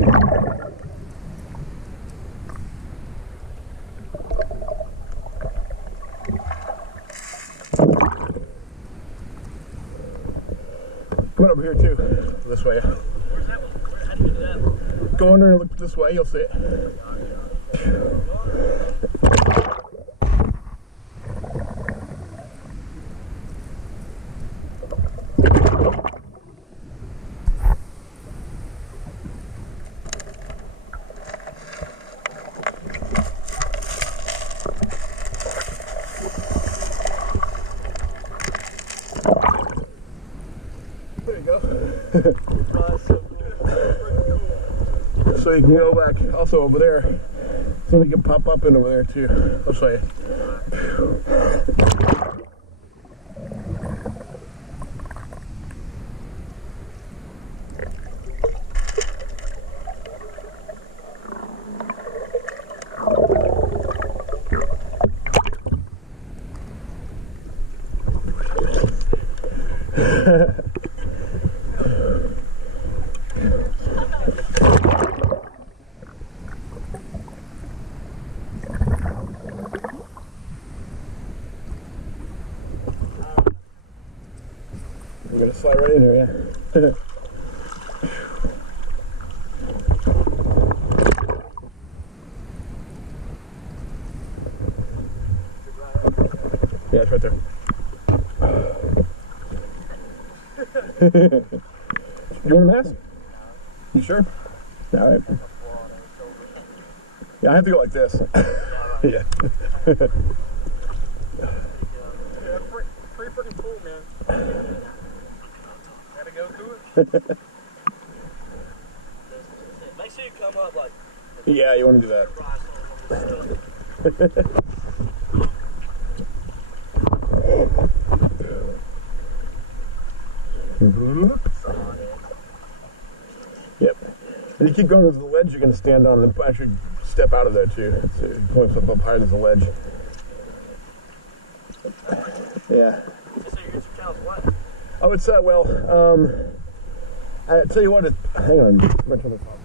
Come on over here too. This way. Where's that one? How do you do that? Go under and look this way, you'll see it. There you go. So you can go back also over there. So you can pop up in over there too. I'll show you. We're gonna slide right in here, yeah. Yeah, it's right there. You want a mask? You sure? Yeah, all right. Yeah, I have to go like this. Yeah. Pretty cool, man. Gotta go to it. Make sure you come up like. Yeah, you want to do that. Yep. And you keep going, there's the ledge you're going to stand on and actually step out of there too. It's going up higher, there's a ledge. Yeah. Oh, it's well, I tell you what, hang on, right to the top.